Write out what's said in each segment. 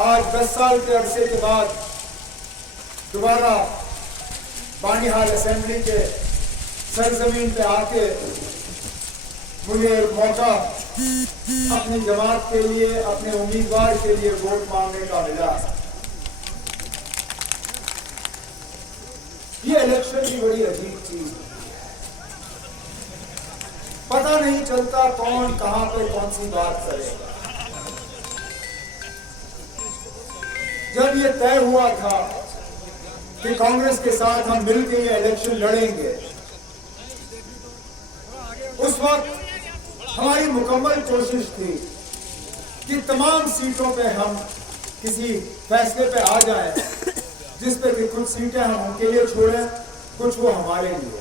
آج 10 سال کے عرصے کے بعد دوبارہ بانیہال اسمبلی کے سرزمین پہ آ کے مجھے ایک موقع اپنی جماعت کے لیے، اپنے امیدوار کے لیے ووٹ مانگنے کا ملا۔ یہ الیکشن کی بڑی عجیب چیز ہے، پتہ نہیں چلتا کون کہاں پہ کون سی بات کرے گا۔ جب یہ طے ہوا تھا کہ کانگریس کے ساتھ ہم مل کے یہ الیکشن لڑیں گے، اس وقت ہماری مکمل کوشش تھی کہ تمام سیٹوں پہ ہم کسی فیصلے پہ آ جائیں جس پہ کہ کچھ سیٹیں ہم ان کے لیے چھوڑیں، کچھ وہ ہمارے لیے۔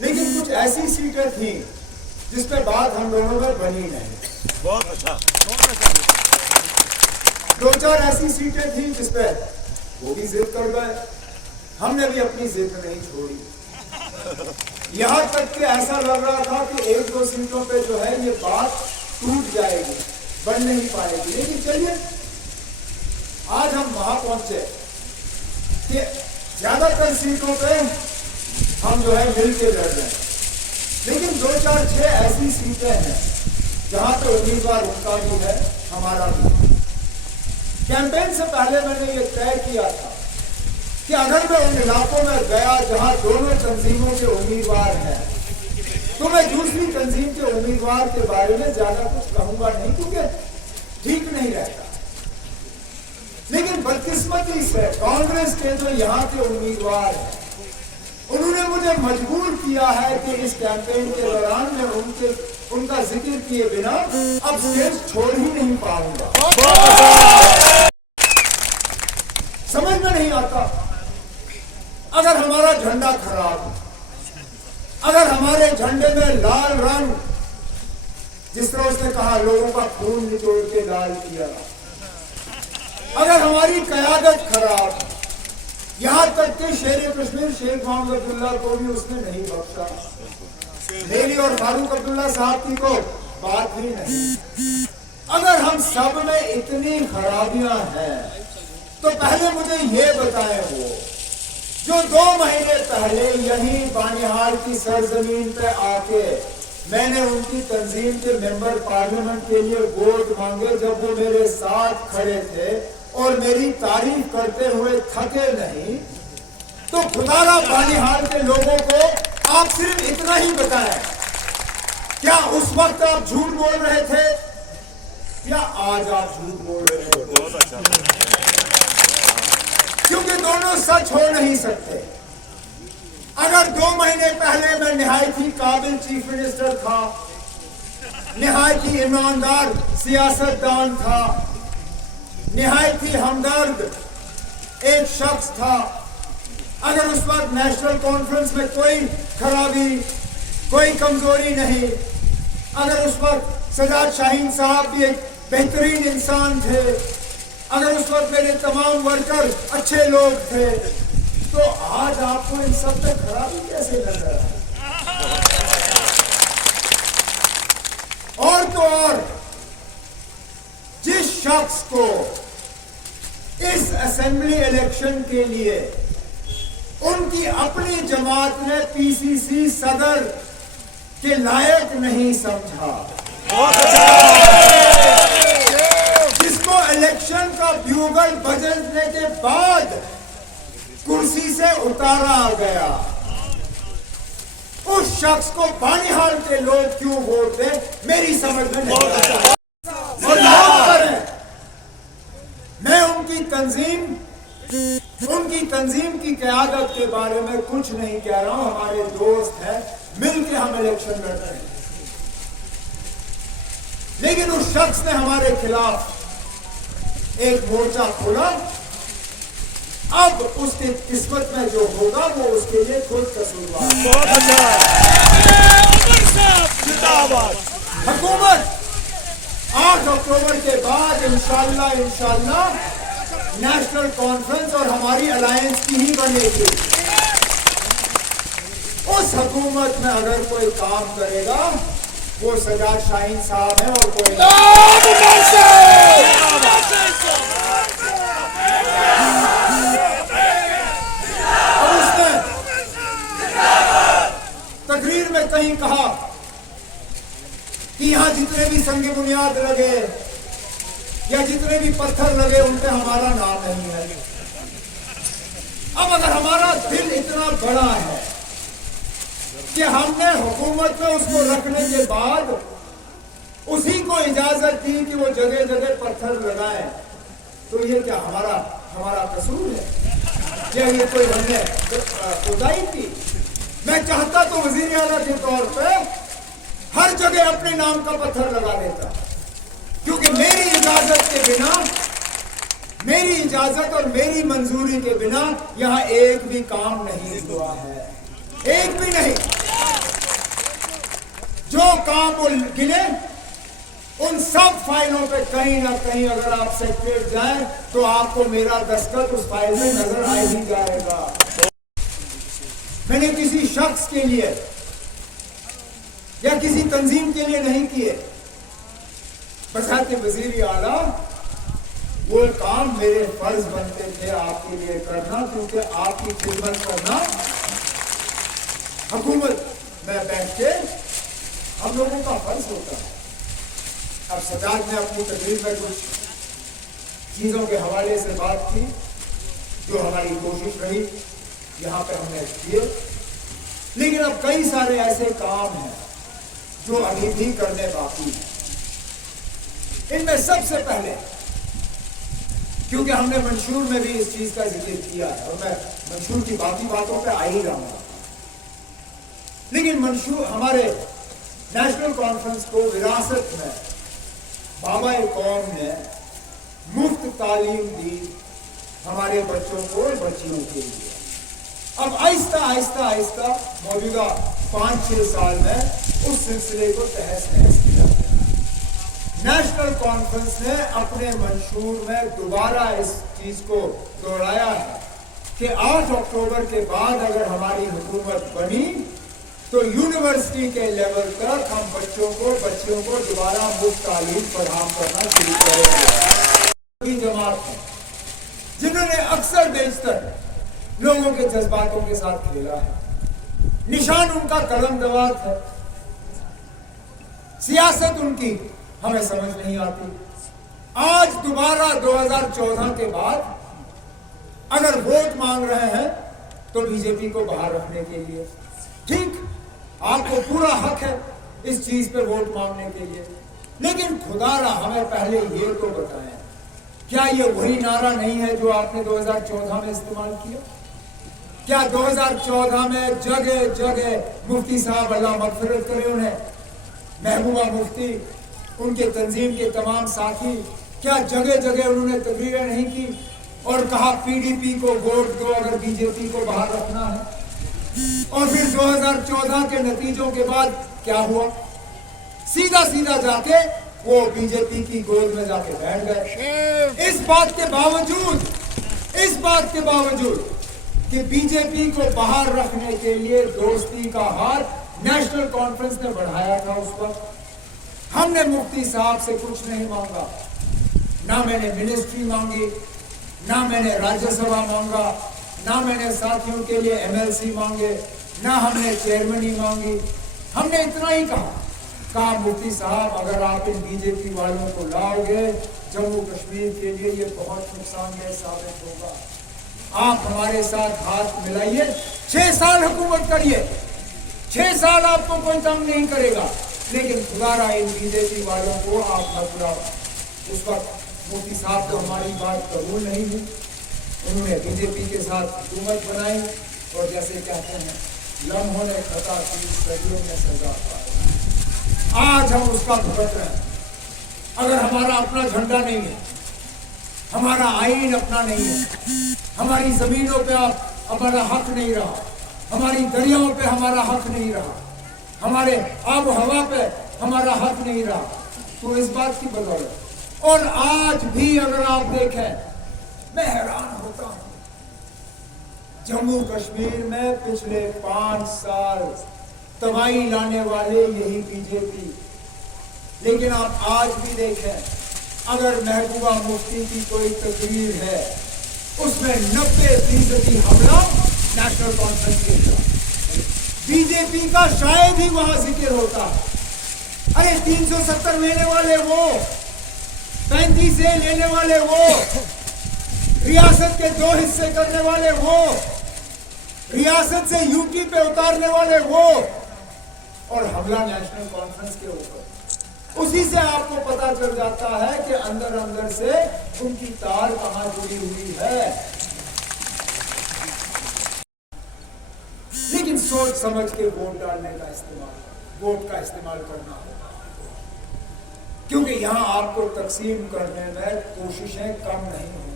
لیکن کچھ ایسی سیٹیں تھیں جس پہ بات ہم دونوں میں بنی نہیں۔ بہت اچھا۔ دو چار ایسی سیٹیں تھیں جس پہ وہ بھی ضد کر گئے، ہم نے بھی اپنی ضد نہیں چھوڑی، یہاں تک کہ ایسا لگ رہا تھا کہ ایک دو سیٹوں پہ جو ہے یہ بات ٹوٹ جائے گی، بن نہیں پائے گی۔ لیکن چلیے آج ہم وہاں پہنچے کہ زیادہ تر سیٹوں پہ ہم جو ہے مل کے لڑ رہے ہیں، لیکن دو چار چھ ایسی سیٹیں ہیں جہاں پہ امیدوار ان کا بھی ہے، ہمارا بھی۔ کیمپین سے پہلے میں نے یہ طے کیا تھا کہ اگر میں ان علاقوں میں گیا جہاں دونوں تنظیموں کے امیدوار ہیں تو میں دوسری تنظیم کے امیدوار کے بارے میں زیادہ کچھ کہوں گا نہیں، کیونکہ ٹھیک نہیں رہتا۔ لیکن بدقسمتی سے کانگریس کے جو یہاں کے امیدوار ہیں انہوں نے مجھے مجبور کیا ہے کہ اس کیمپین کے دوران میں ان کا ذکر کیے بنا اب اسٹیج چھوڑ ہی نہیں پاؤں گا۔ سمجھ میں نہیں آتا، اگر ہمارا جھنڈا خراب ہے، اگر ہمارے جھنڈے میں لال رنگ، جس طرح اس نے کہا لوگوں کا خون نچوڑ کے لال کیا، اگر ہماری قیادت خراب، یہاں تک کہ شیر کشمیر شیخ محمد عبداللہ کو بھی اس نے نہیں بخشا، میری اور فاروق عبداللہ صاحب کی کو بات ہی نہیں، اگر ہم سب میں اتنی خرابیاں ہیں تو پہلے مجھے یہ بتائیں وہ جو 2 مہینے پہلے یہیں بانیہال کی سرزمین پہ آ کے میں نے ان کی تنظیم کے ممبر پارلیمنٹ کے لیے ووٹ مانگے، جب وہ میرے ساتھ کھڑے تھے اور میری تعریف کرتے ہوئے تھکے نہیں، تو خدا را بانیہال کے لوگوں کو آپ صرف اتنا ہی بتائیں، کیا اس وقت آپ جھوٹ بول رہے تھے یا آج آپ جھوٹ بول رہے ہیں؟ کیونکہ دونوں سچ ہو نہیں سکتے۔ اگر 2 مہینے پہلے میں نہایت ہی قابل چیف منسٹر تھا، نہایت ہی ایماندار سیاست دان تھا، نہایت ہی ہمدرد ایک شخص تھا، اگر اس وقت نیشنل کانفرنس میں کوئی خرابی، کوئی کمزوری نہیں، اگر اس وقت سجاد شاہین صاحب بھی ایک بہترین انسان تھے، اگر اس وقت میرے تمام ورکر اچھے لوگ تھے، تو آج آپ کو ان سب پہ خرابی کیسے نظر آئی؟ اور تو اور جس شخص کو اس اسمبلی الیکشن کے لیے ان کی اپنی جماعت نے پی سی سی صدر کے لائق نہیں سمجھا، جس کو الیکشن کا بیوگل بجنے کے بعد کرسی سے اتارا گیا، اس شخص کو بانیہال کے لوگ کیوں ووٹ دیں میری سمجھ میں نہیں آتا۔ اور میں ان کی تنظیم کی قیادت کے بارے میں کچھ نہیں کہہ رہا ہوں، ہمارے دوست ہیں، مل کے ہم الیکشن لڑ رہے ہیں، لیکن اس شخص نے ہمارے خلاف ایک مورچہ کھولا، اب اس کی قسمت میں جو ہوگا وہ اس کے لیے خود قصوروار ہے۔ حکومت 8 اکتوبر کے بعد انشاءاللہ نیشنل کانفرنس اور ہماری الائنس کی ہی بنے گی۔ اس حکومت میں اگر کوئی کام کرے گا وہ سجاد شاہین صاحب ہیں اور کوئی या जितने भी पत्थर लगे उन पे हमारा नाम नहीं है। अब अगर हमारा दिल इतना बड़ा है कि हमने हुकूमत में उसको रखने के बाद उसी को इजाजत दी कि वो जगह जगह पत्थर लगाए, तो ये क्या हमारा कसूर है? क्या ये कोई हमने खुदाई की? मैं चाहता तो वजीर आला के तौर पे हर जगह अपने नाम का पत्थर लगा देता, क्योंकि मेरी इजाजत के बिना, मेरी इजाजत और मेरी मंजूरी के बिना यहां एक भी काम नहीं हुआ है, एक भी नहीं। जो काम वो गिने उन सब फाइलों पे कहीं ना कहीं अगर आप सेक्रेट जाएं तो आपको मेरा दस्तखत उस फाइल में नजर आ ही जाएगा। मैंने किसी शख्स के लिए या किसी तंजीम के लिए नहीं किए, बशर्ते वजीर आला वो काम मेरे फर्ज बनते थे आपके लिए करना, क्योंकि आपकी खिदमत करना हुकूमत में बैठ के हम लोगों का फर्ज होता है। अब सजाद ने अपनी तकरीर में कुछ चीजों के हवाले से बात की जो हमारी कोशिश रही यहाँ पे हमने किए, लेकिन अब कई सारे ऐसे काम हैं जो अभी भी करने बाकी हैं। इनमें सबसे पहले, क्योंकि हमने मंशूर में भी इस चीज का जिक्र किया है और मैं मंशूर की बाकी बातों पे आ ही जाऊंगा, लेकिन मंशूर हमारे नेशनल कॉन्फ्रेंस को विरासत में बाबा कौम ने मुफ्त तालीम दी हमारे बच्चों को और बच्चियों के लिए। अब आहिस्ता आहिस्ता आहिस्ता मौजूदा 5-6 साल में उस सिलसिले को तहस नहस किया। नेशनल कॉन्फ्रेंस ने अपने मंशूर में दोबारा इस चीज को दोहराया है कि 8 अक्टूबर के बाद अगर हमारी हुकूमत बनी तो यूनिवर्सिटी के लेवल तक हम बच्चों को बच्चियों को दोबारा मुफ्त तालीम फराहम करना शुरू करेंगे। जमात है जिन्होंने अक्सर बेशतर लोगों के जज्बातों के साथ खेला है, निशान उनका कलम दवात है, सियासत उनकी हमें समझ नहीं आती। आज दोबारा 2014 के बाद अगर वोट मांग रहे हैं तो बीजेपी को बाहर रखने के लिए, ठीक, आपको पूरा हक है इस चीज पे वोट मांगने के लिए, लेकिन खुदारा हमें पहले ये तो बताएं, क्या ये वही नारा नहीं है जो आपने 2014 में इस्तेमाल किया? क्या 2014 में जगह जगह मुफ्ती साहब, अल्लाह मगफिरत करे उन्हें, महबूबा मुफ्ती, उनके तंजीम के तमाम साथी, क्या जगह जगह उन्होंने तकरीरें नहीं की और कहा पीडीपी को वोट दो अगर बीजेपी को बाहर रखना है? और फिर 2014 के नतीजों के बाद क्या हुआ? सीधा सीधा जाके वो बीजेपी की गोद में जाके बैठ गए। इस बात के बावजूद कि बीजेपी को बाहर रखने के लिए दोस्ती का हाथ नेशनल कॉन्फ्रेंस ने बढ़ाया था, उस वक्त हमने मुफ्ती साहब से कुछ नहीं मांगा, ना मैंने मिनिस्ट्री मांगी, ना मैंने राज्यसभा मांगा, ना मैंने साथियों के लिए एमएलसी मांगे, ना हमने चेयरमैनी मांगी। हमने इतना ही कहा मुफ्ती साहब अगर आप इन बीजेपी वालों को लाओगे जम्मू कश्मीर के लिए ये बहुत नुकसानदेह साबित होगा, आप हमारे साथ हाथ मिलाइए, 6 साल हुकूमत करिए, 6 साल आपको कोई तंग नहीं करेगा, लेकिन खुदारा इन बीजेपी वालों को आप न बुलाओ। उस वक्त मुफ्ती साहब को हमारी बात कबूल नहीं हुई, उन्होंने बीजेपी के साथ हुकूमत बनाई और जैसे कहते हैं लम्हों ने खता की सदियों में सजा पाई। आज हम उसका भुगत रहे हैं। अगर हमारा अपना झंडा नहीं है, हमारा आईन अपना नहीं है, हमारी जमीनों पे हमारा हक नहीं रहा, हमारी दरियाओं पे हमारा हक नहीं रहा, हमारे आब हवा पे हमारा हक नहीं रहा, तो इस बात की बदौलत और आज भी अगर आप देखें, मैं हैरान होता हूं, जम्मू कश्मीर में पिछले 5 साल तबाही लाने वाले यही बीजेपी, लेकिन आप आज भी देखें, अगर महबूबा मुफ्ती की कोई तकरीर है उसमें 90% हमला नेशनल कॉन्फ्रेंस के खिलाफ, बीजेपी का शायद ही वहां जिक्र होता। अरे 370 महीने वाले वो 35 से लेने वाले वो, रियासत के 2 हिस्से करने वाले वो, रियासत से यूटी पे उतारने वाले वो, और हमला नेशनल कॉन्फ्रेंस के ऊपर। उसी से आपको पता चल जाता है कि अंदर अंदर से उनकी तार कहां जुड़ी हुई है। लेकिन सोच समझ के वोट डालने का इस्तेमाल, वोट का इस्तेमाल करना होगा, क्योंकि यहां आपको तकसीम करने में कोशिशें कम नहीं होंगी।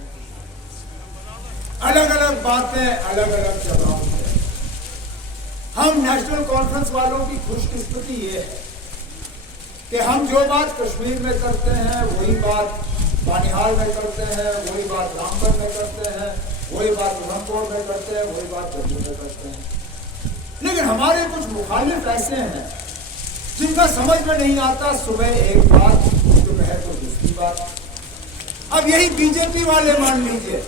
अलग अलग बातें अलग अलग जगहों पे। हम नेशनल कॉन्फ्रेंस वालों की खुशकिस्मती ये है कि हम जो बात कश्मीर में करते हैं वही बात बानिहाल में करते हैं, वही बात रामबन में करते हैं, वही बात उधमपुर में करते हैं, वही बात जम्मू में करते हैं। लेकिन हमारे कुछ मुखालिफ ऐसे हैं जिनका समझ में नहीं आता, सुबह एक बात, दोपहर को दूसरी बात। अब यही बीजेपी वाले मान लीजिए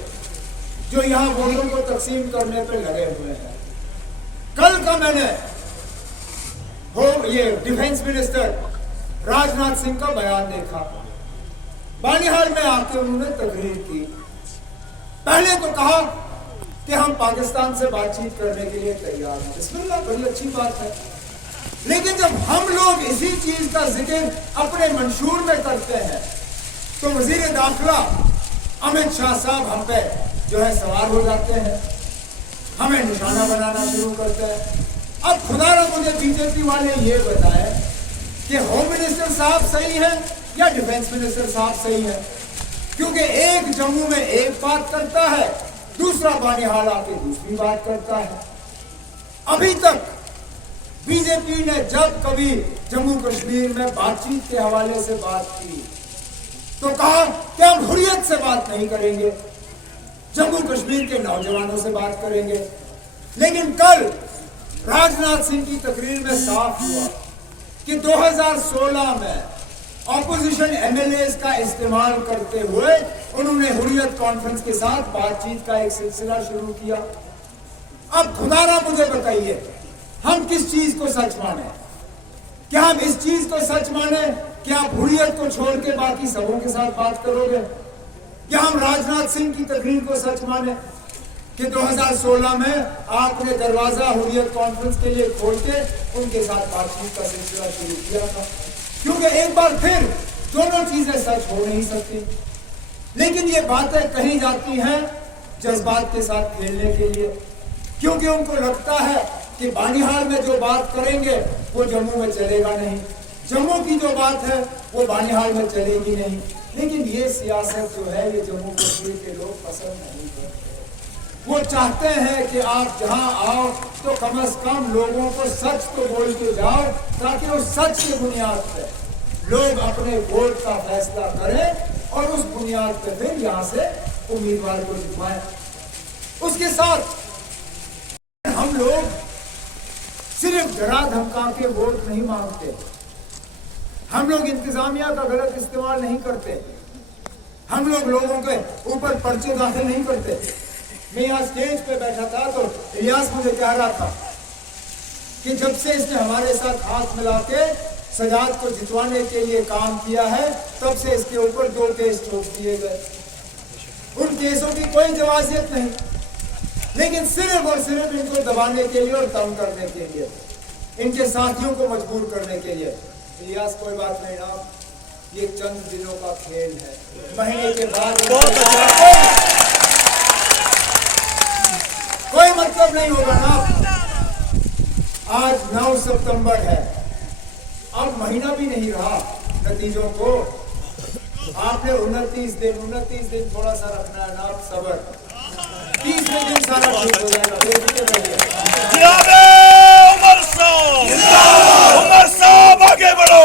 जो यहां वोटों को तकसीम करने पे लगे हुए हैं। कल का मैंने ये डिफेंस मिनिस्टर राजनाथ सिंह का बयान देखा, बानिहाल में आके उन्होंने तकरीर की। पहले तो कहा कि हम पाकिस्तान से बातचीत करने के लिए तैयार हैं, बिस्मिल्लाह, बड़ी अच्छी बात है। लेकिन जब हम लोग इसी चीज का जिक्र अपने मंशूर में करते हैं तो वजीर दाखिला अमित शाह साहब हम पे जो है सवार हो जाते हैं, हमें निशाना बनाना शुरू करते हैं। अब खुदा मुझे बीजेपी वाले ये बताए कि होम मिनिस्टर साहब सही है या डिफेंस मिनिस्टर साहब सही है, क्योंकि एक जम्मू में एक बात करता है, दूसरा बानिहाल आके दूसरी बात करता है। अभी तक बीजेपी ने जब कभी जम्मू कश्मीर में बातचीत के हवाले से बात की तो कहा कि हम हुर्रियत से बात नहीं करेंगे, जम्मू कश्मीर के नौजवानों से बात करेंगे। लेकिन कल राजनाथ सिंह की तकरीर में साफ हुआ कि 2016 में ऑपोजिशन एमएलएस का इस्तेमाल करते हुए उन्होंने हुर्रियत कॉन्फ्रेंस के साथ बातचीत का एक सिलसिला शुरू किया। अब खुदारा मुझे बताइए, हम किस चीज को सच माने? क्या हम इस चीज को सच माने कि आप हुर्रियत को छोड़ के बाकी सबों के साथ बात करोगे? क्या हम राजनाथ सिंह की तकरीर को सच माने कि 2016 में आपने दरवाजा हुर्रियत कॉन्फ्रेंस के लिए खोल के उनके साथ बातचीत का सिलसिला शुरू किया था? क्योंकि एक बार फिर दोनों चीजें सच हो नहीं सकती। लेकिन ये बातें कही जाती हैं जज्बात के साथ खेलने के लिए, क्योंकि उनको लगता है कि बानिहाल में जो बात करेंगे वो जम्मू में चलेगा नहीं, जम्मू की जो बात है वो बानिहाल में चलेगी नहीं। लेकिन ये सियासत जो है ये जम्मू कश्मीर के लोग पसंद नहीं करते। वो चाहते हैं कि आप जहां आओ तो कम से कम लोगों को सच तो बोल के जाओ, ताकि उस सच की बुनियाद पे लोग अपने वोट का फैसला करें और उस बुनियाद पे फिर यहाँ से उम्मीदवार को जितवाएं। उसके साथ हम लोग सिर्फ डरा धमका के वोट नहीं मांगते, हम लोग इंतजामिया का गलत इस्तेमाल नहीं करते, हम लोग लोगों के ऊपर पर्चे दाखिल नहीं करते। मैं यहाँ स्टेज पे बैठा था तो इलियास मुझे कह रहा था कि जब से इसने हमारे साथ हाथ मिला के सजाद को जितवाने के लिए काम किया है तब से इसके ऊपर 2 केस ठोक दिए गए। उन केसों की कोई जवाजियत नहीं, लेकिन सिर्फ और सिर्फ इनको दबाने के लिए और तंग करने के लिए, इनके साथियों को मजबूर करने के लिए। इलियास कोई बात नहीं ना, ये चंद दिनों का खेल है, महीने के बाद कोई मतलब नहीं होगा ना। आज 9 सितंबर है, अब महीना भी नहीं रहा नतीजों को। आपने 29 दिन थोड़ा सा रखना है ना, आप सबर, 30वें दिन सारा ठीक हो जाएगा। आगे बढ़ो।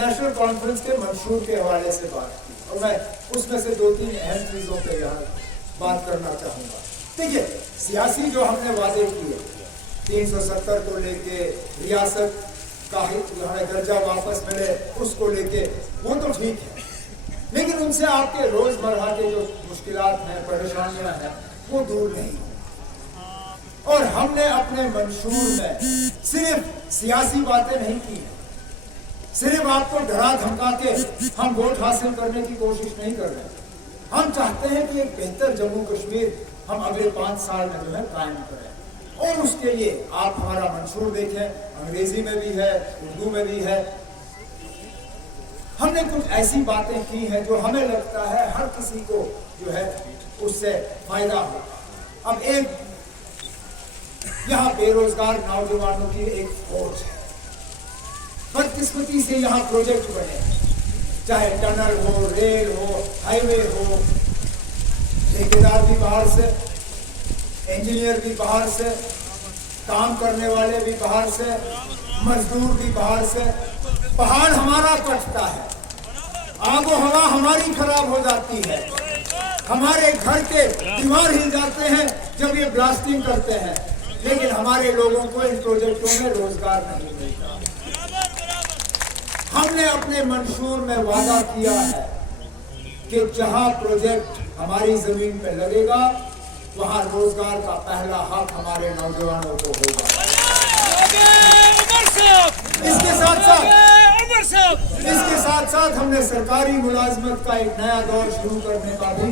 नेशनल कॉन्फ्रेंस के मंशूर के हवाले से बात की और मैं उसमें से 2-3 अहम चीजों पे यहाँ बात करना चाहूंगा। देखिए, सियासी जो हमने वादे किए 370 को लेके, रियासत का जो हमें दर्जा वापस मिले उसको लेके, वो तो ठीक है, लेकिन उनसे आपके रोजमर्रा के जो मुश्किलात हैं, परेशानियां हैं, वो दूर नहीं। और हमने अपने मंशूर में सिर्फ सियासी बातें नहीं की, सिर्फ आपको डरा धमका के हम वोट हासिल करने की कोशिश नहीं कर रहे। हम चाहते हैं कि एक बेहतर जम्मू कश्मीर हम अगले 5 साल में जो है कायम करें, और उसके लिए आप हमारा मंशूर देखें, अंग्रेजी में भी है, उर्दू में भी है। हमने कुछ ऐसी बातें की हैं जो हमें लगता है हर किसी को जो है उससे फायदा हो। अब एक यहाँ बेरोजगार नौजवानों की एक फौज है, बदकिस्मती से यहाँ प्रोजेक्ट बने, चाहे टनल हो, रेल हो, हाईवे हो, ठेकेदार भी बाहर से, इंजीनियर भी बाहर से, काम करने वाले भी बाहर से, मजदूर भी बाहर से। पहाड़ हमारा कटता है, आगो हवा हमारी खराब हो जाती है, हमारे घर के दीवार हिल जाते हैं जब ये ब्लास्टिंग करते हैं, लेकिन हमारे लोगों को इन प्रोजेक्टों में रोजगार नहीं मिलता। हमने अपने मंशूर में वादा किया है कि जहां प्रोजेक्ट हमारी जमीन पे लगेगा वहां रोजगार का पहला हक हमारे नौजवानों को होगा। इसके साथ साथ हमने सरकारी मुलाजमत का एक नया दौर शुरू करने का भी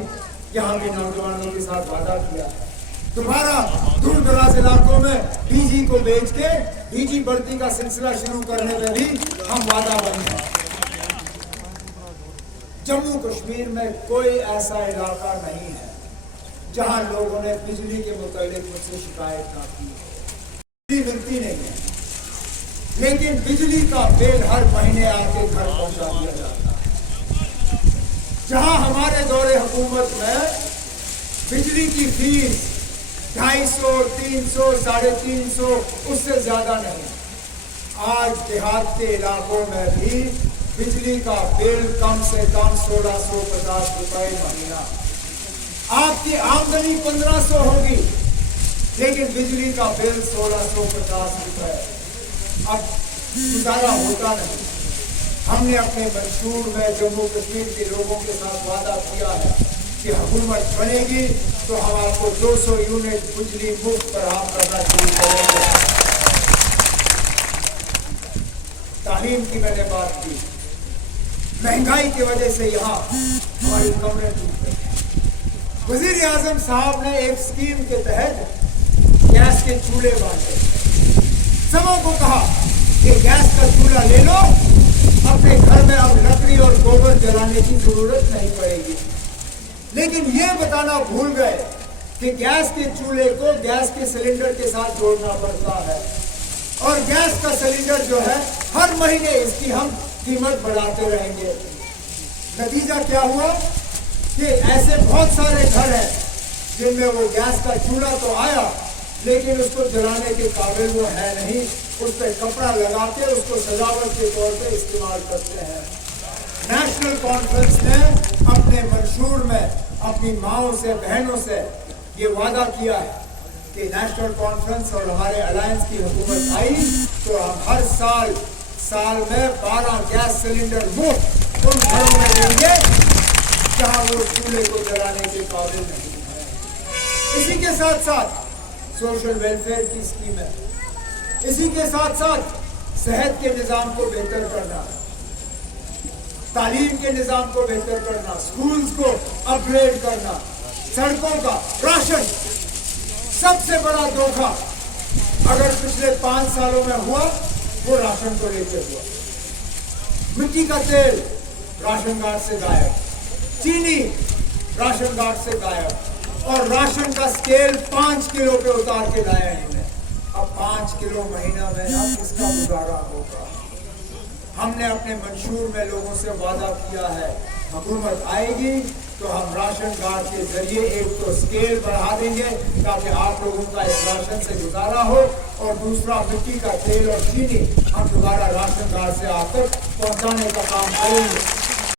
यहाँ के नौजवानों के साथ वादा किया है। दोबारा दूर दराज इलाकों में डीजी को बेच के डीजी भर्ती का सिलसिला शुरू करने में भी हम वादा बने हैं। जम्मू कश्मीर में कोई ऐसा इलाका नहीं है जहां लोगों ने बिजली के मुताबिक मुझसे शिकायत ना की। बिजली मिलती नहीं है, लेकिन बिजली का बिल हर महीने आके घर पहुंचा दिया जाता है। जहां हमारे दौरे हुकूमत में बिजली की फीस 250, 300, 350 उससे ज्यादा नहीं, आज देहात के इलाकों में भी बिजली का बिल कम से कम 1650 रुपए महीना। आपकी आमदनी 1500 होगी, लेकिन बिजली का बिल 1650 रुपए। अब गुजारा होता नहीं। हमने अपने मंशूर में जम्मू कश्मीर के लोगों के साथ वादा किया है कि हुकूमत बनेगी तो हम आपको 200 यूनिट बिजली मुफ्त फराहम करना शुरू करेंगे। तालीम की मैंने बात की, महंगाई की वजह से यहाँ हमारी कम्युनिटी वजीर आजम साहब ने एक स्कीम के तहत गैस के चूल्हे बांटे। सबों को कहा कि गैस का चूल्हा ले लो, अपने घर में अब लकड़ी और गोबर जलाने की जरूरत नहीं पड़ेगी। लेकिन ये बताना भूल गए कि गैस के चूल्हे को गैस के सिलेंडर के साथ जोड़ना पड़ता है, और गैस का सिलेंडर जो है हर महीने इसकी हम कीमत बढ़ाते रहेंगे। नतीजा क्या हुआ कि ऐसे बहुत सारे घर हैं जिनमें वो गैस का चूल्हा तो आया, लेकिन उसको जलाने के काबिल वो है नहीं। उस पर कपड़ा लगा के उसको सजावट के तौर पे इस्तेमाल करते हैं। नेशनल कॉन्फ्रेंस ने अपने मंशूर में अपनी माओं से, बहनों से ये वादा किया है कि नेशनल कॉन्फ्रेंस और हमारे अलायंस की हुकूमत आई तो हम हर साल में 12 गैस सिलेंडर मुफ्त उन घरों में देंगे जहां वो चूल्हे को जलाने के काबिल नहीं है। इसी के साथ साथ सोशल वेलफेयर की स्कीम है, इसी के साथ साथ सेहत के निजाम को बेहतर करना, तालीम के निजाम को बेहतर करना, स्कूल्स को अपग्रेड करना, सड़कों का राशन। सबसे बड़ा धोखा अगर पिछले 5 सालों में हुआ वो राशन को लेकर हुआ। मिट्टी का तेल राशन कार्ड से गायब, चीनी राशन कार्ड से गायब, और राशन का स्केल 5 किलो पे उतार के लाया इन्होंने। अब 5 किलो महीना में अब किसका गुजारा होगा? हमने अपने मंशूर में लोगों से वादा किया है, हुकूमत आएगी तो हम राशन कार्ड के जरिए एक तो स्केल बढ़ा देंगे ताकि आप लोगों का इस राशन से गुजारा हो, और दूसरा मिट्टी का तेल और चीनी हम दोबारा राशन कार्ड से आप तक पहुँचाने का काम करेंगे।